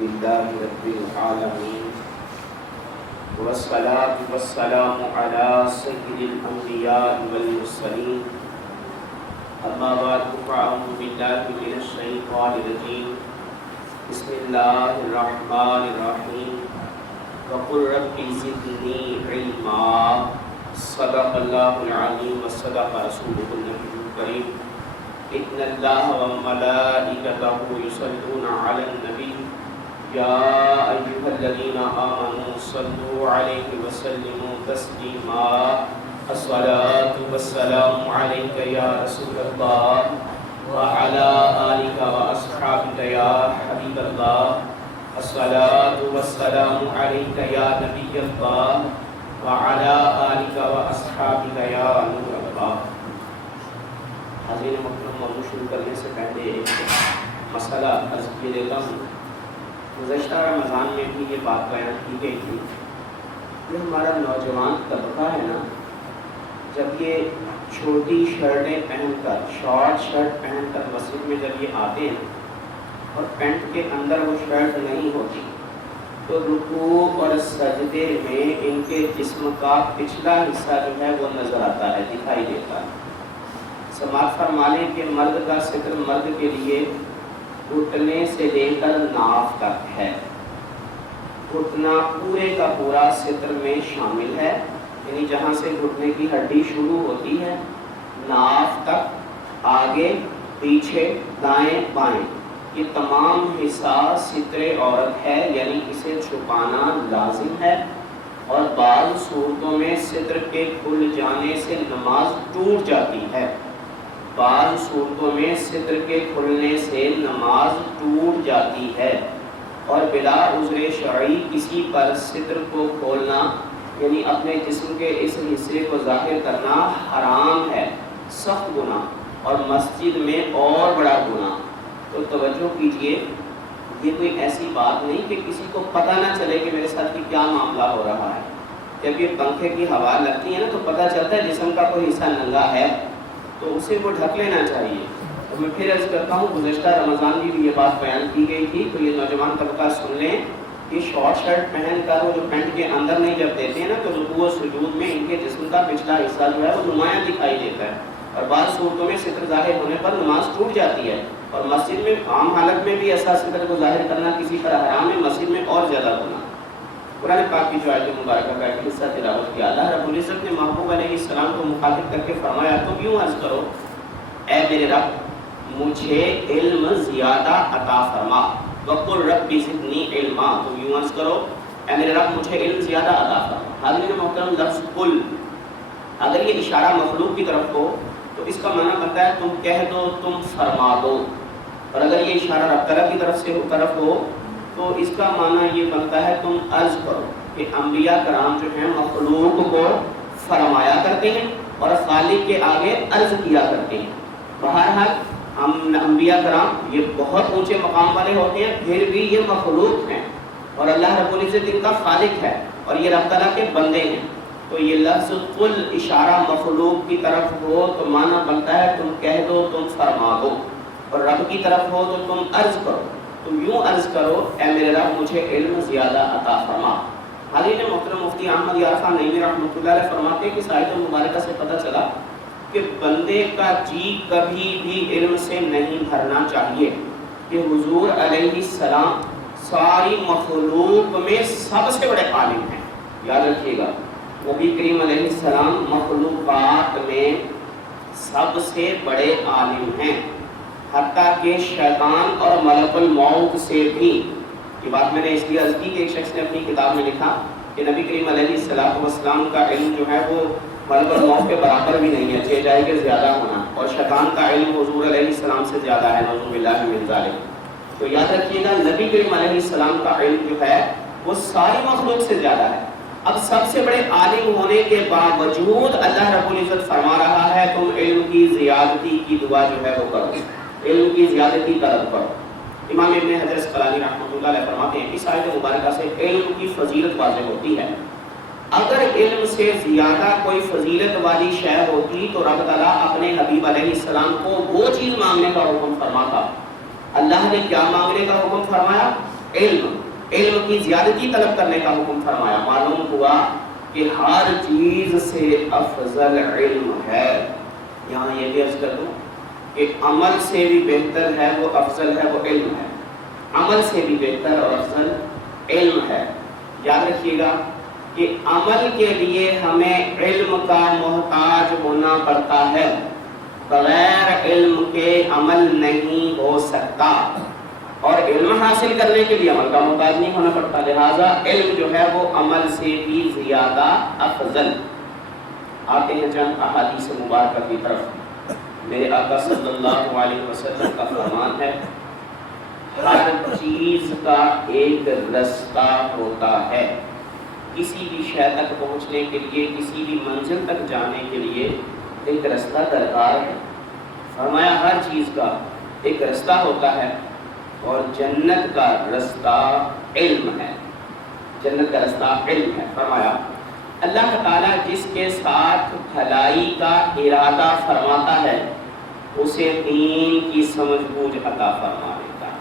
لله رب العالمين والصلاة والسلام على سيد الأنبياء والمرسلين أما بعد فأعوذ بالله من الشيطان الرجيم بسم الله الرحمن الرحيم وقل رب زدني علما صدق الله العظيم وصدق رسوله النبي الكريم إن الله وملائكته يصلون على النبي يا أيها الذين آمنوا صلوا عليه وسلموا تسليما الصلاة والسلام عليك يا رسول الله وعلى آلك وأصحابك يا حبيب الله الصلاة والسلام عليك يا نبي الله وعلى آلك وأصحابك يا نور الله. حاضرین محترم، موضوع شروع کرنے سے پہلے ایک مسئلہ عرض کیے دیتا ہوں. گزشتہ رمضان میں بھی یہ بات بیان کی گئی تھی کہ ہمارا نوجوان طبقہ ہے نا، جب یہ چھوٹی شرٹیں پہن کر، شارٹ شرٹ پہن کر مسجد میں جب یہ آتے ہیں اور پینٹ کے اندر وہ شرٹ نہیں ہوتی تو رکوع اور سجدے میں ان کے جسم کا پچھلا حصہ جو ہے وہ نظر آتا ہے، دکھائی دیتا ہے. سماعت فرما لیں کہ مرد کا ستر مرد کے لیے گھٹنے سے لے کر ناف تک ہے. گھٹنا پورے کا پورا ستر میں شامل ہے، یعنی جہاں سے گھٹنے کی ہڈی شروع ہوتی ہے ناف تک، آگے پیچھے دائیں بائیں یہ تمام حصہ ستر عورت ہے، یعنی اسے چھپانا لازم ہے. اور بعض صورتوں میں ستر کے کھل جانے سے نماز ٹوٹ جاتی ہے، بعض صورتوں میں ستر کے کھلنے سے نماز ٹوٹ جاتی ہے. اور بلا عذر شرعی کسی پر ستر کو کھولنا یعنی اپنے جسم کے اس حصے کو ظاہر کرنا حرام ہے، سخت گناہ، اور مسجد میں اور بڑا گناہ. تو توجہ کیجئے، یہ کوئی ایسی بات نہیں کہ کسی کو پتہ نہ چلے کہ میرے ساتھ کیا معاملہ ہو رہا ہے. جب یہ پنکھے کی ہوا لگتی ہے نا تو پتہ چلتا ہے جسم کا کوئی حصہ ننگا ہے تو اسے وہ ڈھک لینا چاہیے. تو میں پھر عرض کرتا ہوں، گزشتہ رمضان میں بھی یہ بات بیان کی گئی تھی، تو یہ نوجوان طبقہ سن لیں کہ شارٹ شرٹ پہن کر وہ جو پینٹ کے اندر نہیں جب دیتے ہیں نا تو رکوع و سجود میں ان کے جسم کا پچھلا حصہ جو ہے وہ نمایاں دکھائی دیتا ہے. اور بعض صورتوں میں ستر ظاہر ہونے پر نماز ٹوٹ جاتی ہے. اور مسجد میں عام حالت میں بھی ایسا ستر کو ظاہر کرنا کسی پر حرام ہے، مسجد میں اور زیادہ گناہ. قرآن پاک کی جو آیت مبارکہ کا ایک حصہ تلاوت کیا. اللہ رب العزت نے محبوب علیہ السلام کو مخاطب کر کے فرمایا، تم یوں عرض کرو، اے میرے رب مجھے علم زیادہ عطا فرما. وقل رب زدنی علما، تم یوں عرض کرو، اے میرے رب مجھے علم زیادہ عطا فرما. حاضرین محترم، لفظ قل اگر یہ اشارہ مخلوق کی طرف ہو تو اس کا معنی بنتا ہے تم کہہ دو، تم فرما دو. اور اگر یہ اشارہ رب تعالیٰ کی طرف ہو تو اس کا معنی یہ بنتا ہے تم عرض کرو. کہ انبیاء کرام جو ہیں مخلوق کو فرمایا کرتے ہیں اور خالق کے آگے عرض کیا کرتے ہیں. بہرحال ہم انبیاء کرام یہ بہت اونچے مقام والے ہوتے ہیں، پھر بھی یہ مخلوق ہیں اور اللہ رب العزت ان کا خالق ہے اور یہ رب تعالیٰ کے بندے ہیں. تو یہ لفظ قل اشارہ مخلوق کی طرف ہو تو معنی بنتا ہے تم کہہ دو، تم فرما دو. اور رب کی طرف ہو تو تم عرض کرو، تم یوں عرض کرو، اے میرے رب مجھے علم زیادہ عطا فرما. حاضرین محترم، مفتی احمد یار خان نعیمی رحمۃ اللہ علیہ فرماتے ہیں کہ اس آیت مبارکہ سے پتہ چلا کہ بندے کا جی کبھی بھی علم سے نہیں بھرنا چاہیے. کہ حضور علیہ السلام ساری مخلوق میں سب سے بڑے عالم ہیں. یاد رکھیے گا، نبی کریم علیہ السلام مخلوقات میں سب سے بڑے عالم ہیں، حتیٰ کہ شیطان اور ملک الموت سے بھی. یہ بات میں نے اس لیے عرض کی کہ ایک شخص نے اپنی کتاب میں لکھا کہ نبی کریم علیہ السلام کا علم جو ہے وہ ملک الموت کے برابر بھی نہیں ہے، 6 جائے کے زیادہ ہونا. اور شیطان کا علم حضور علیہ السلام سے زیادہ ہے، نعوذ باللہ من ذالک. تو یاد رکھیے گا، نبی کریم علیہ السلام کا علم جو ہے وہ ساری مخلوق سے زیادہ ہے. اب سب سے بڑے عالم ہونے کے باوجود اللہ رب العزت فرما رہا ہے تم علم کی زیادتی کی دعا جو ہے وہ کرو، علم کی زیادتی طلب کرو. امام ابن حجر اسقلانی رحمۃ اللہ علیہ فرماتے ہیں اس آیت مبارکہ سے علم کی فضیلت واضح ہوتی ہے. اگر علم سے زیادہ کوئی فضیلت والی شے ہوتی تو رب تعالیٰ اپنے حبیب علیہ السلام کو وہ چیز مانگنے کا حکم فرماتا. اللہ نے کیا مانگنے کا حکم فرمایا؟ علم کی زیادتی طلب کرنے کا حکم فرمایا. معلوم ہوا کہ ہر چیز سے افضل علم ہے. یہاں یہ بھی عرض کر دوں کہ عمل سے بھی بہتر ہے وہ افضل ہے وہ علم ہے. عمل سے بھی بہتر اور افضل علم ہے. یاد رکھیے گا کہ عمل کے لیے ہمیں علم کا محتاج ہونا پڑتا ہے. بغیر علم کے عمل نہیں ہو سکتا، اور علم حاصل کرنے کے لیے عمل کا محتاج نہیں ہونا پڑتا. لہذا علم جو ہے وہ عمل سے بھی زیادہ افضل. آتے ہیں چند احادیث مبارکہ کی طرف. میرے آقا صلی اللہ علیہ وسلم کا فرمان ہے ہر چیز کا ایک رستہ ہوتا ہے. کسی بھی شے تک پہنچنے کے لیے، کسی بھی منزل تک جانے کے لیے ایک رستہ درکار ہے. فرمایا ہر چیز کا ایک رستہ ہوتا ہے، اور جنت کا رستہ علم ہے. جنت کا رستہ علم ہے. فرمایا اللہ تعالیٰ جس کے ساتھ بھلائی کا ارادہ فرماتا ہے اسے دین کی سمجھ بوجھ عطا فرما دیتا ہے.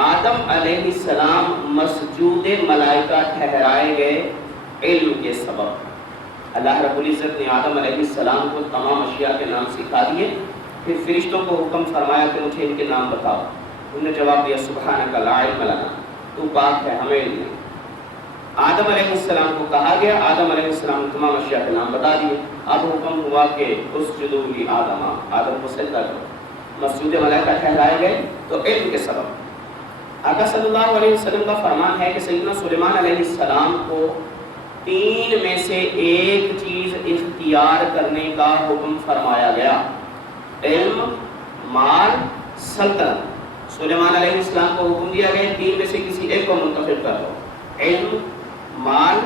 آدم علیہ السلام مسجود ملائکہ ٹھہرائے گئے علم کے سبب. اللہ رب العزت نے آدم علیہ السلام کو تمام اشیاء کے نام سکھا دیے. پھر فرشتوں کو حکم فرمایا کہ مجھے ان کے نام بتاؤ. انہوں نے جواب دیا سبحانک لا علم لنا، تو پاک ہے، ہمیں علم نہیں. آدم علیہ السلام کو کہا گیا، آدم علیہ السلام نے تمام اشیاء کے نام بتا دیے. اب حکم ہوا کہ اسجدوا لآدم، آدم کو سجدہ کرو. مسجود ملائکہ ٹھہرائے گئے تو علم کے سبب. آقا صلی اللہ علیہ وسلم کا فرمان ہے کہ سیدنا سلیمان علیہ السلام کو 3 میں سے ایک چیز اختیار کرنے کا حکم فرمایا گیا. علم، مال، سلطنت. سلیمان علیہ السلام کو حکم دیا گیا 3 میں سے کسی ایک کو منتخب کر لو. علم، مال،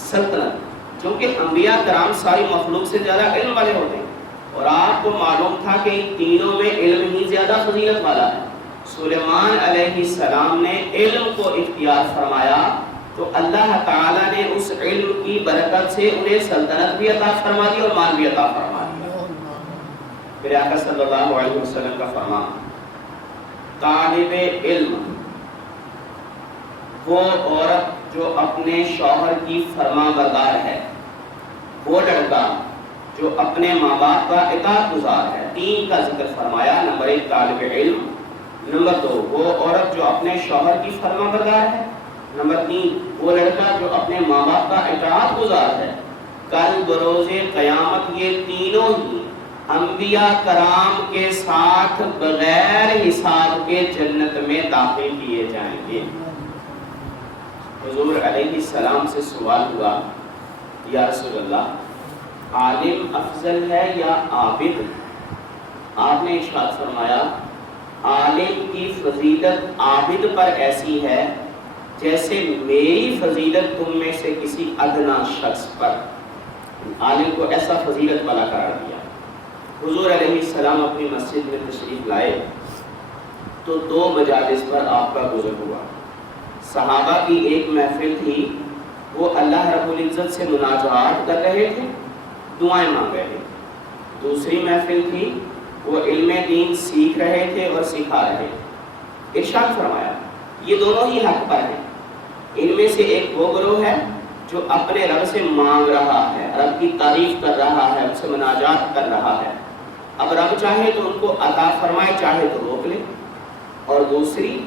سلطنت. چونکہ انبیاء کرام ساری مخلوق سے زیادہ علم والے ہوتے ہیں، اور آپ کو معلوم تھا کہ ان تینوں میں علم ہی زیادہ فضیلت والا ہے. سلیمان علیہ السلام نے علم کو اختیار فرمایا تو اللہ تعالیٰ نے اس علم کی برکت سے انہیں سلطنت بھی عطا فرما دی اور مال بھی عطا فرما دیا. پھر آقا صلی اللہ علیہ وسلم کا فرمان طالب علم وہ عورت جو اپنے شوہر کی فرما بردار ہے، وہ لڑکا جو اپنے ماں باپ کا اطاعت گزار ہے. 3 کا ذکر فرمایا. نمبر 1 طالب علم، نمبر 2 وہ عورت جو اپنے شوہر کی فرما بردار ہے، نمبر 3 وہ لڑکا جو اپنے ماں باپ کا اطاعت گزار ہے. کل بروز قیامت یہ تینوں ہی انبیاء کرام کے ساتھ بغیر حساب کے جنت میں داخل کیے جائیں گے. حضور علیہ السلام سے سوال ہوا یا رسول اللہ عالم افضل ہے یا عابد؟ آپ نے ارشاد فرمایا عالم کی فضیلت عابد پر ایسی ہے جیسے میری فضیلت تم میں سے کسی ادنا شخص پر. عالم کو ایسا فضیلت والا قرار دیا. حضور علیہ السلام اپنی مسجد میں تشریف لائے تو 2 مجالس پر آپ کا گزر ہوا. صحابہ کی ایک محفل تھی، وہ اللہ رب العزت سے مناجات کر رہے تھے، دعائیں مانگ رہے تھے. دوسری محفل تھی، وہ علم دین سیکھ رہے تھے اور سکھا رہے تھے. ارشاد فرمایا یہ دونوں ہی حق پر ہیں. ان میں سے ایک وہ گروہ ہے جو اپنے رب سے مانگ رہا ہے، رب کی تعریف کر رہا ہے، اس سے مناجات کر رہا ہے. اب رب چاہے تو ان کو عطا فرمائے، چاہے تو روک لے. اور دوسری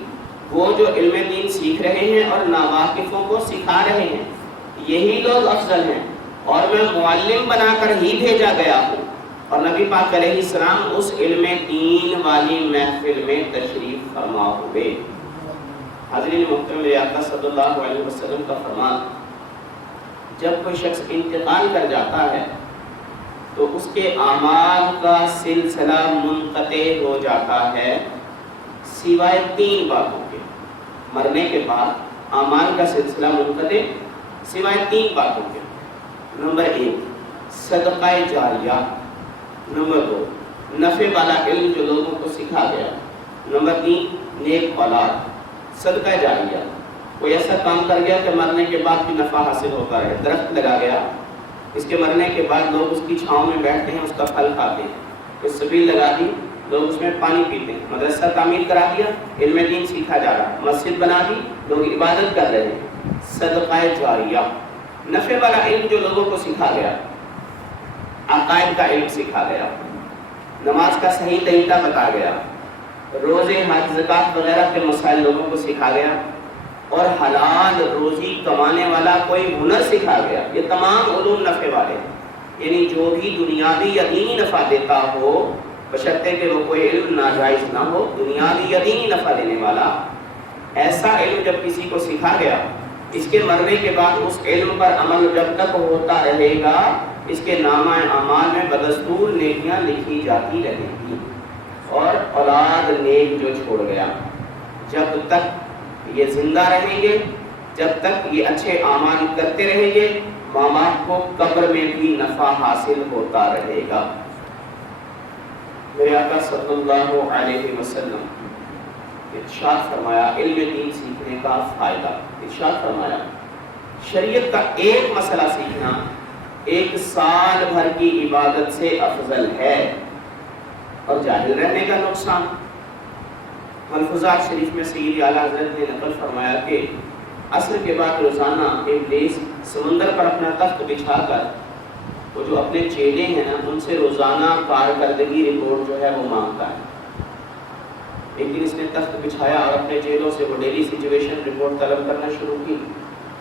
وہ جو علم دین سیکھ رہے ہیں اور ناواقفوں کو سکھا رہے ہیں. یہی لوگ افضل ہیں، اور میں معلم بنا کر ہی بھیجا گیا ہوں. اور نبی پاک علیہ السلام اس علم دین والی محفل میں تشریف فرما ہوئے. حضرین محترم، میرے آقا صلی اللہ علیہ وسلم کا فرمان جب کوئی شخص انتقال کر جاتا ہے تو اس کے اعمال کا سلسلہ منقطع ہو جاتا ہے سوائے 3 باتوں کے. مرنے کے بعد اعمال کا سلسلہ منقطع سوائے 3 باتوں کے. نمبر 1 صدقہ جاریہ، نمبر 2 نفع والا علم جو لوگوں کو سکھا گیا، نمبر 3 نیک اولاد. صدقہ جاریہ کوئی ایسا کام کر گیا کہ مرنے کے بعد بھی نفع حاصل ہوتا ہے. درخت لگا گیا، اس کے مرنے کے بعد لوگ اس کی چھاؤں میں بیٹھتے ہیں، اس کا پھل کھاتے ہیں. کوئی سبیل لگا دی، لوگ اس میں پانی پیتے ہیں. مدرسہ تعمیر کرا دیا, علم دین سیکھا جا رہا, مسجد بنا دی, لوگ عبادت کر رہے ہیں. صدقہ جاریہ, نفع والا علم جو لوگوں کو سکھا گیا, عقائد کا علم سکھا گیا, نماز کا صحیح طریقہ بتا گیا, روزے حج زکات وغیرہ کے مسائل لوگوں کو سکھا گیا, اور حلال روزی کمانے والا کوئی ہنر سکھا گیا. یہ تمام علوم نفع والے ہیں. یعنی جو بھی دنیاوی یا دینی نفع دیتا ہو, بشرطے کہ وہ کوئی علم ناجائز نہ ہو, دنیاوی یا دینی نفع دینے والا, ایسا علم جب کسی کو سکھا گیا, اس کے مرنے کے بعد اس علم پر عمل جب تک ہوتا رہے گا, اس کے نامہ اعمال میں بدستور نیکیاں لکھی جاتی رہیں گی. اور اولاد نیک جو چھوڑ گیا, جب تک یہ زندہ رہیں گے, جب تک یہ اچھے اعمال کرتے رہیں گے, ماں باپ کو قبر میں بھی نفع حاصل ہوتا رہے گا. میرے آقا صلی اللہ علیہ وسلم ارشاد فرمایا علم دین سیکھنے کا فائدہ. ارشاد فرمایا شریعت کا ایک مسئلہ سیکھنا 1 سال بھر کی عبادت سے افضل ہے. اور جاہل رہنے کا نقصان, ملفوظات شریف میں سید اعلیٰ حضرت نے نقل فرمایا کہ عصر کے بعد روزانہ ابلیس سمندر پر اپنا تخت بچھا کر وہ جو اپنے چیلے ہیں نا, ان سے روزانہ کارکردگی رپورٹ جو ہے وہ مانگتا ہے. ایک دن اس نے تخت بچھایا اور اپنے چیلوں سے وہ ڈیلی سچویشن رپورٹ طلب کرنا شروع کی.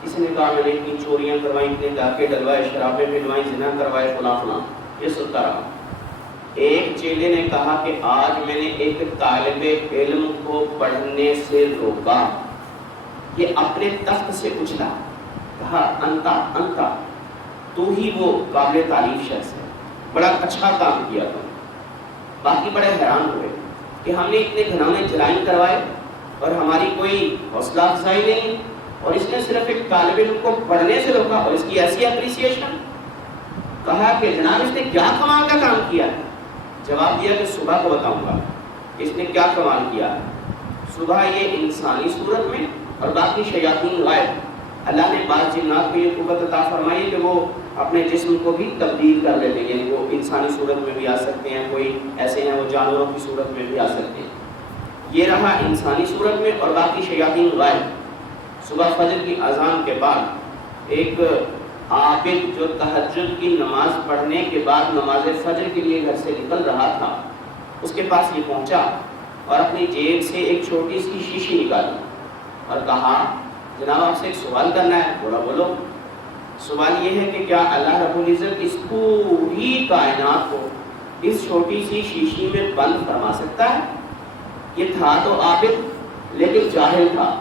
کسی نے کہا میں نے اتنی چوریاں کروائیں, اتنے ڈاکے ڈلوائے, شرابیں پلوائیں, زنا کروائے, فلاں فلاں, یہ سنتا رہا. ایک چیلے نے کہا کہ آج میں نے ایک طالب علم کو پڑھنے سے روکا, یہ اپنے تخت سے اچھلا, کہا انتا تو ہی وہ قابل تعریف شخص ہے, بڑا اچھا کام کیا تم. باقی بڑے حیران ہوئے کہ ہم نے اتنے گھنونے جرائم کروائے اور ہماری کوئی حوصلہ افزائی نہیں, اور اس نے صرف ایک طالب علم کو پڑھنے سے روکا اور اس کی ایسی اپریسیشن. کہا کہ جناب اس نے کیا کمال کا کام کیا ہے. جواب دیا کہ صبح کو بتاؤں گا اس نے کیا کمال کیا ہے. صبح یہ انسانی صورت میں اور باقی شیاطین غائب. اللہ نے بعض جنات کو یہ قوت عطا فرمائی کہ وہ اپنے جسم کو بھی تبدیل کر لیتے ہیں, یعنی وہ انسانی صورت میں بھی آ سکتے ہیں, کوئی ایسے ہیں وہ جانوروں کی صورت میں بھی آ سکتے ہیں. یہ رہا انسانی صورت میں اور باقی شیاطین غائب. صبح فجر کی اذان کے بعد ایک عابد جو تہجد کی نماز پڑھنے کے بعد نماز فجر کے لیے گھر سے نکل رہا تھا, اس کے پاس یہ پہنچا اور اپنی جیب سے ایک چھوٹی سی شیشی نکالی اور کہا جناب آپ سے ایک سوال کرنا ہے. بولا بولو. سوال یہ ہے کہ کیا اللہ رب العزت اس پوری کائنات کو اس چھوٹی سی شیشی میں بند فرما سکتا ہے؟ یہ تھا تو عابد لیکن جاہل تھا,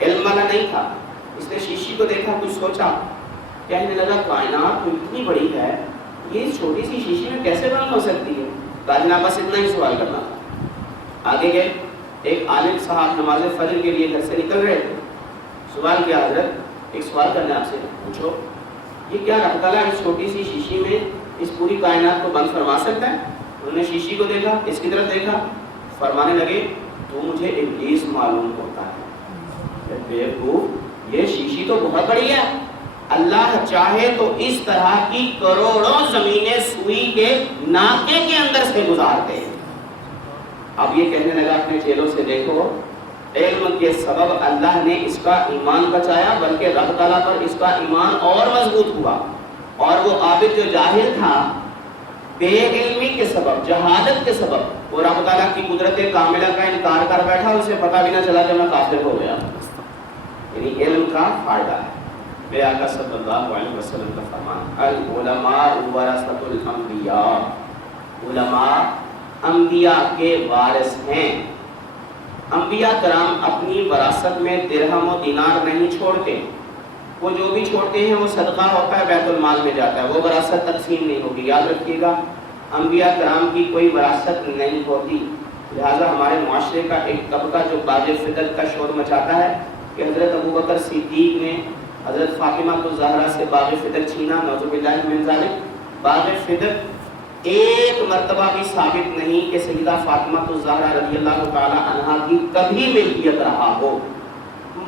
علم والا نہیں تھا. اس نے شیشی کو دیکھا, کچھ سوچا, کہنے لگا کائنات تو اتنی بڑی ہے, یہ چھوٹی سی شیشی میں کیسے بند ہو سکتی ہے؟ کہا بس اتنا ہی سوال کرنا تھا. آگے گئے, ایک عالم صاحب نماز فجر کے لیے گھر سے نکل رہے تھے. سوال کیا حضرت, ایک سوال کرنا آپ سے, پوچھو یہ کیا رب تعالیٰ اس چھوٹی سی شیشی میں اس پوری کائنات کو بند فرما سکتا ہے؟ انہوں نے شیشی کو دیکھا, اس کی طرف دیکھا, فرمانے لگے تو مجھے ابلیس معلوم ہوتا ہے. بیوقوف, یہ شیشی تو بہت بڑی ہے, اللہ چاہے تو اس طرح کی کروڑوں زمینیں سوئی کے ناکے کے اندر سے گزارتے ہیں. اب یہ کہنے لگا اپنے چیلوں سے دیکھو علم کے سبب اللہ نے اس کا ایمان بچایا, بلکہ رب تعالیٰ پر اس کا ایمان اور مضبوط ہوا. اور وہ عابد جو جاہل تھا بے علمی کے سبب, جہالت کے سبب وہ رب تعالیٰ کی قدرت کاملہ کا انکار کر بیٹھا, اسے پتہ بھی نہ چلا کہ میں کافر ہو گیا. یعنی علم کا فائدہ ہے. میرے آقا صلی اللہ علیہ وسلم کا فرمان العلماء ورثۃ الانبیاء, علماء انبیاء کے وارث ہیں. انبیاء کرام اپنی وراثت میں درہم و دینار نہیں چھوڑتے, وہ جو بھی چھوڑتے ہیں وہ صدقہ ہوتا ہے, بیت المال میں جاتا ہے, وہ وراثت تقسیم نہیں ہوگی. یاد رکھیے گا انبیاء کرام کی کوئی وراثت نہیں ہوتی. لہٰذا ہمارے معاشرے کا ایک طبقہ جو باغ فدق کا شور مچاتا ہے کہ حضرت ابوبکر صدیق نے حضرت فاطمہ الزہرا سے باغ فدق چھینا, نعوذ باللہ من ذالک. باغ فدق ایک مرتبہ بھی ثابت نہیں کہ سیدہ فاطمہ الزہرا رضی اللہ تعالی عنہا کی کبھی ملکیت رہا ہو,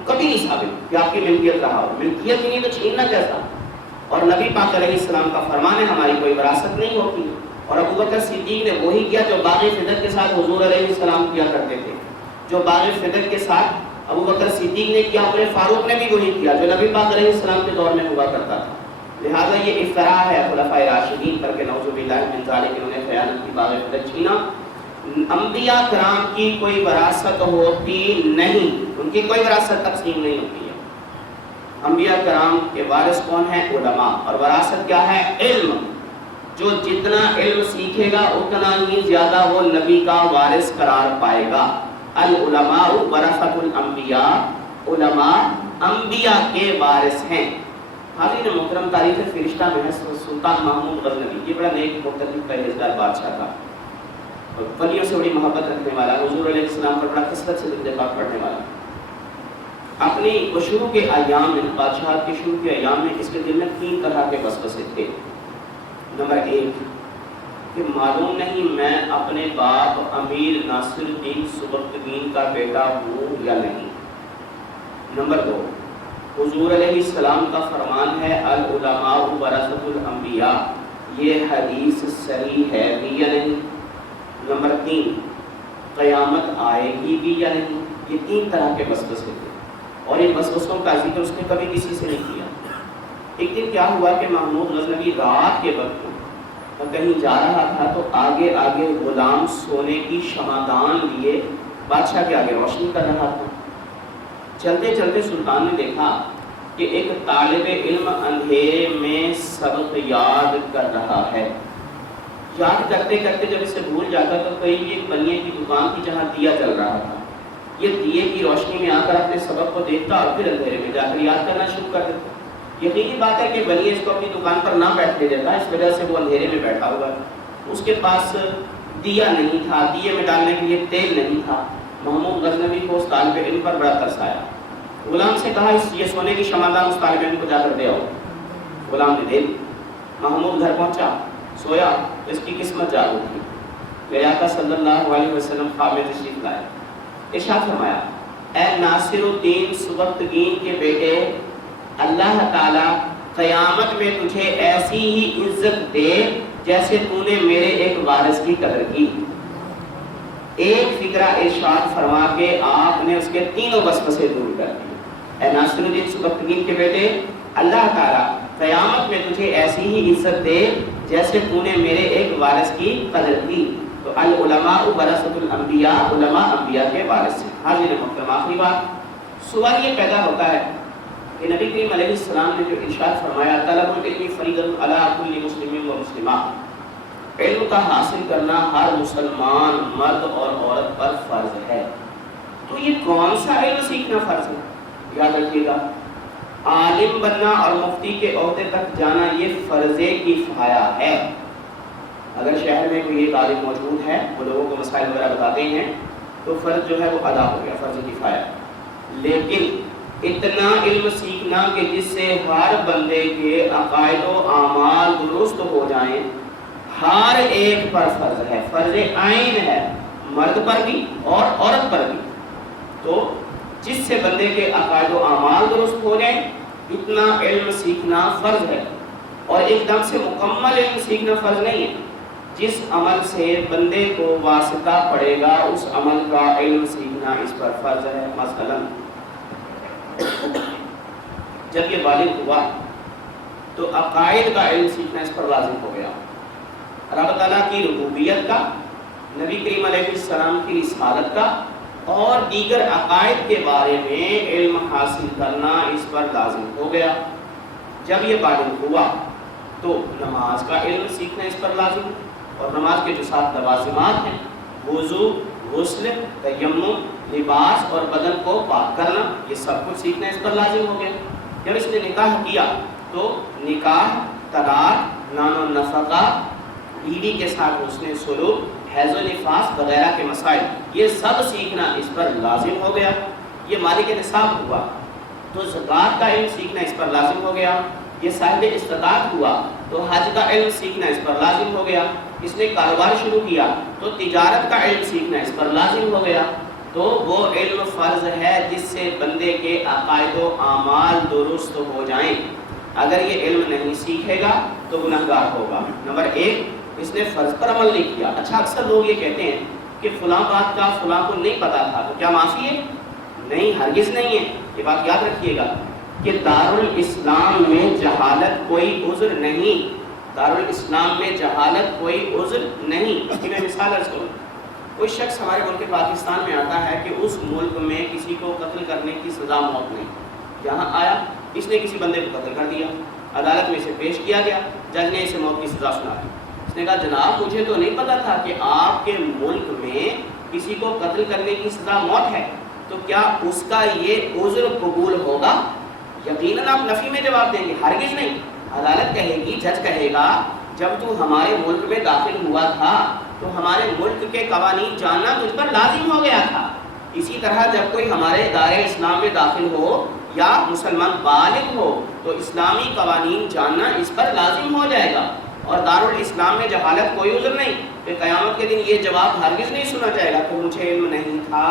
کبھی نہیں ثابت کہ آپ کی ملکیت رہا ہو. ملکیت ہی نہیں تو چھیننا کیسا؟ اور نبی پاک علیہ السلام کا فرمان ہے ہماری کوئی وراثت نہیں ہوتی. اور ابو بکر صدیق نے وہی کیا جو باغ فدق کے ساتھ حضور علیہ السلام کیا کرتے تھے، جو باغ فدق کے ساتھ ابو بکر صدیق نے کیا، عمر فاروق نے بھی وہی کیا جو نبی پاک علیہ السلام کے دور میں ہوا کرتا تھا۔ لہٰذا یہ افطراء ہے خلفائے راشدین پر کہ نعوذ باللہ من ذالک انہوں نے خیانت کی، باغ فدق چھینا۔ انبیاء کرام کی کوئی وراثت ہوتی نہیں، ان کی کوئی وراثت تقسیم نہیں ہوتی ہے۔ انبیاء کرام کے وارث کون ہیں؟ علماء، اور وراثت کیا ہے؟ علم۔ جو جتنا علم سیکھے گا اتنا ہی زیادہ وہ نبی کا وارث قرار پائے گا۔ العلماء ورثۃ الانبیاء، علماء انبیاء کے وارث ہیں۔ حاضرین محترم، تاریخ فرشتہ میں ہے سلطان محمود غزنوی، یہ بڑا نیک متقی پرہیزگار بادشاہ تھا، ولیوں سے بڑی محبت رکھنے والا، حضور علیہ السلام پر بڑا کثرت سے درود پاک پڑھنے والا۔ اپنی شروع کے ایام میں، بادشاہت کے شروع کے ایام میں اس کے دل میں 3 طرح کے وسوسے تھے۔ نمبر 1 کہ معلوم نہیں میں اپنے باپ امیر ناصر الدین سبکتگین کا بیٹا ہوں یا نہیں۔ نمبر 2 حضور علیہ السلام کا فرمان ہے العلماء ورثۃ الانبیاء، یہ حدیث صحیح ہے بھی یا نہیں۔ نمبر 3 قیامت آئے گی بھی یا نہیں۔ یہ 3 طرح کے وسوسے تھے، اور ان وسوسوں کا ذکر اس نے کبھی کسی سے نہیں کیا۔ ایک دن کیا ہوا کہ محمود غزنوی رات کے وقت کہیں جا رہا تھا تو آگے آگے غلام سونے کی شمعدان لیے بادشاہ کے آگے روشنی کر رہا تھا۔ چلتے چلتے سلطان نے دیکھا کہ ایک طالب علم اندھیرے میں سبق یاد کر رہا ہے۔ یاد کرتے کرتے جب اسے بھول جاتا تو قریب ایک بنیے کی دکان تھی جہاں دیا جل رہا تھا، یہ دیے کی روشنی میں آ کر اپنے سبق کو دیکھتا اور پھر اندھیرے میں جا کر یاد کرنا شروع کر دیتا۔ یقینی بات ہے کہ بنیے اس کو اپنی دکان پر نہ بیٹھنے دیتا، اس وجہ سے وہ اندھیرے میں بیٹھا ہوا ہے۔ اس کے پاس دیا نہیں تھا، دیے میں ڈالنے کے لیے تیل نہیں تھا۔ محمود غزنوی کو اس طالب علم پر بڑا ترس آیا۔ غلام سے کہا یہ سونے کی شمعدان اس طالب علم کو جا کر دے آؤ۔ غلام نے دے دی۔ محمود گھر پہنچا، سویا، اس کی قسمت جاگ اٹھی۔ میرے آقا صلی اللہ علیہ وسلم خواب میں تشریف لائے، ارشاد فرمایا اے ناصر الدین سبکتگین کے بیٹے، اللہ تعالیٰ قیامت میں تجھے ایسی ہی عزت دے جیسے تو نے میرے ایک وارث کی قدر کی۔ ایک فکرہ ارشاد فرما کے آپ نے اس کے تینوں وسوسے دور کر دیے۔ اے ناصر الدین سبکتگین کے بیٹے، اللہ تعالیٰ قیامت میں تجھے ایسی ہی عزت دے جیسے تو نے میرے ایک وارث کی قدر کی۔ تو العلماء ورثۃ الانبیاء، علماء انبیاء کے وارث ہیں۔ حاضر محترم، آخری بات، سوال یہ پیدا ہوتا ہے کہ نبی کریم علیہ السلام نے جو ارشاد فرمایا طلب العلم فریضۃ علی کل مسلم و مسلمہ، علم کا حاصل کرنا ہر مسلمان مرد اور عورت پر فرض ہے، تو یہ کون سا علم سیکھنا فرض ہے؟ یاد رکھیے گا، عالم بننا اور مفتی کے عہدے تک جانا یہ فرض کفایہ ہے۔ اگر شہر میں کوئی ایک عالم موجود ہے، وہ لوگوں کو مسائل وغیرہ بتاتے ہیں، تو فرض جو ہے وہ ادا ہو گیا، فرض کفایہ۔ لیکن اتنا علم سیکھنا کہ جس سے ہر بندے کے عقائد و اعمال درست ہو جائیں، ہر ایک پر فرض ہے، فرض عین ہے، مرد پر بھی اور عورت پر بھی۔ تو جس سے بندے کے عقائد و اعمال درست ہو جائیں، اتنا علم سیکھنا فرض ہے۔ اور ایک دم سے مکمل علم سیکھنا فرض نہیں ہے، جس عمل سے بندے کو واسطہ پڑے گا اس عمل کا علم سیکھنا اس پر فرض ہے۔ مثلا جب یہ بالغ ہوا تو عقائد کا علم سیکھنا اس پر لازم ہو گیا، رب تعالیٰ کی ربوبیت کا، نبی کریم علیہ السلام کی رسالت کا اور دیگر عقائد کے بارے میں علم حاصل کرنا اس پر لازم ہو گیا۔ جب یہ بالغ ہوا تو نماز کا علم سیکھنا اس پر لازم، اور نماز کے جو 7 لوازمات ہیں، وضو، غسل، تیمم، لباس اور بدن کو پاک کرنا، یہ سب کچھ سیکھنا اس پر لازم ہو گیا۔ جب اس نے نکاح کیا تو نکاح، طلاق، نان و نفقہ، بیوی کے ساتھ حسن سلوک، حیض و نفاس وغیرہ کے مسائل، یہ سب سیکھنا اس پر لازم ہو گیا۔ یہ مالک نصاب ہوا تو زکوٰۃ کا علم سیکھنا اس پر لازم ہو گیا۔ یہ صاحب استطاعت ہوا تو حج کا علم سیکھنا اس پر لازم ہو گیا۔ اس نے کاروبار شروع کیا تو تجارت کا علم سیکھنا اس پر لازم ہو گیا۔ تو وہ علم فرض ہے جس سے بندے کے عقائد و اعمال درست ہو جائیں۔ اگر یہ علم نہیں سیکھے گا تو گنہگار ہوگا۔ نمبر 1 اس نے فرض پر عمل نہیں کیا. اچھا اکثر لوگ یہ کہتے ہیں کہ فلاں بات کا فلاں کو نہیں پتا تھا تو کیا معافی ہے؟ نہیں، ہرگز نہیں ہے. یہ بات یاد رکھیے گا کہ دارالاسلام میں جہالت کوئی عذر نہیں. دارالاسلام میں جہالت کوئی عذر نہیں. اس کی میں مثال عرض کروں. کوئی شخص ہمارے ملک پاکستان میں آتا ہے کہ اس ملک میں کسی کو قتل کرنے کی سزا موت نہیں. یہاں آیا، اس نے کسی بندے کو قتل کر دیا، عدالت میں اسے پیش کیا گیا، جج نے اسے موت کی سزا سنا دی. اس نے کہا جناب مجھے تو نہیں پتا تھا کہ آپ کے ملک میں کسی کو قتل کرنے کی سزا موت ہے، تو کیا اس کا یہ عذر قبول ہوگا؟ یقیناً آپ نفی میں جواب دیں گے، ہرگز نہیں. عدالت کہے گی، جج کہے گا جب تو ہمارے ملک میں داخل ہوا تھا تو ہمارے ملک کے قوانین جاننا تجھ پر لازم ہو گیا تھا. اسی طرح جب کوئی ہمارے دائرۂ اسلام میں داخل ہو یا مسلمان بالغ ہو تو اسلامی قوانین جاننا اس پر لازم ہو جائے گا. اور دارالاسلام میں جہالت کوئی عذر نہیں. کہ قیامت کے دن یہ جواب ہرگز نہیں سنا جائے گا کہ مجھے علم نہیں تھا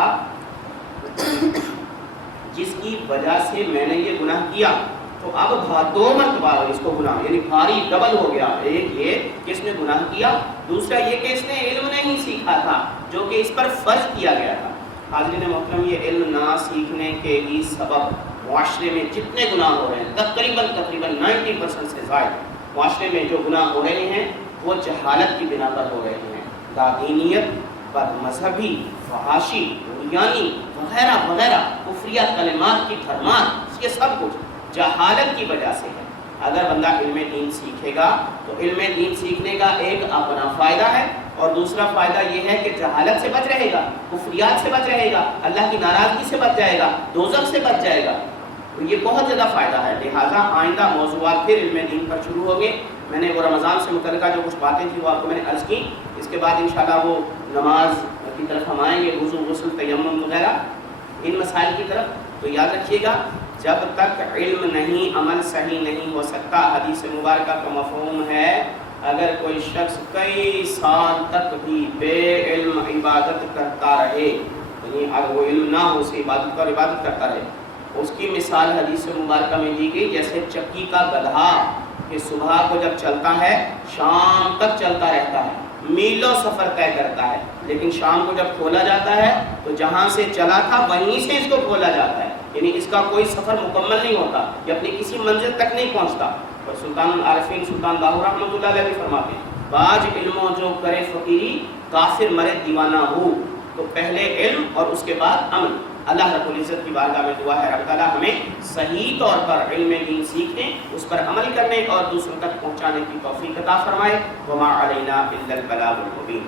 جس کی وجہ سے میں نے یہ گناہ کیا. تو اب 2 مرتبہ اس کو گناہ، یعنی بھاری ڈبل ہو گیا. ایک یہ کہ اس نے گناہ کیا، دوسرا یہ کہ اس نے علم نہیں سیکھا تھا جو کہ اس پر فرض کیا گیا تھا. حاضرین محترم، یہ علم نہ سیکھنے کے ہی سبب معاشرے میں جتنے گناہ ہو رہے ہیں تقریباً 90% سے زائد معاشرے میں جو گناہ ہو رہے ہیں وہ جہالت کی بنا پر ہو رہے ہیں. لادینیت، بد مذہبی، فحاشی، عریانی وغیرہ وغیرہ کفریہ کلمات کی بھرمار، یہ سب کچھ جہالت کی وجہ سے ہے. اگر بندہ علم دین سیکھے گا تو علم دین سیکھنے کا ایک اپنا فائدہ ہے، اور دوسرا فائدہ یہ ہے کہ جہالت سے بچ رہے گا، کفریات سے بچ رہے گا، اللہ کی ناراضگی سے بچ جائے گا، دوزخ سے بچ جائے گا. یہ بہت زیادہ فائدہ ہے. لہٰذا آئندہ موضوعات پھر علم دین پر شروع ہوں گے. میں نے وہ رمضان سے متعلقہ جو کچھ باتیں تھیں وہ آپ کو میں نے عرض کی. اس کے بعد انشاءاللہ وہ نماز کی طرف ہم آئیں گے، وضو، غسل، تیمم وغیرہ ان مسائل کی طرف. تو یاد رکھیے گا جب تک علم نہیں عمل صحیح نہیں ہو سکتا. حدیث مبارکہ کا مفہوم ہے اگر کوئی شخص کئی سال تک بھی بے علم عبادت کرتا رہے، یعنی اگر وہ علم نہ ہو اسے عبادت پر عبادت کرتا رہے، اس کی مثال حدیث مبارکہ میں دی گئی جیسے چکی کا گدھا کہ صبح کو جب چلتا ہے شام تک چلتا رہتا ہے، میلوں سفر طے کرتا ہے، لیکن شام کو جب کھولا جاتا ہے تو جہاں سے چلا تھا وہیں سے اس کو کھولا جاتا ہے. یعنی اس کا کوئی سفر مکمل نہیں ہوتا، یہ اپنی کسی منزل تک نہیں پہنچتا. اور سلطان العارفین سلطان باہو رحمۃ اللہ علیہ بھی فرماتے ہیں باج علموں جو کرے فقیری کافر مرے دیوانہ ہو. تو پہلے علم اور اس کے بعد عمل. اللہ رب العزت کی بارگاہ میں دعا ہے رب تعالیٰ ہمیں صحیح طور پر علم دین سیکھنے، اس پر عمل کرنے اور دوسروں تک پہنچانے کی توفیق عطا فرمائے. وما علینا الا البلاغ المبین.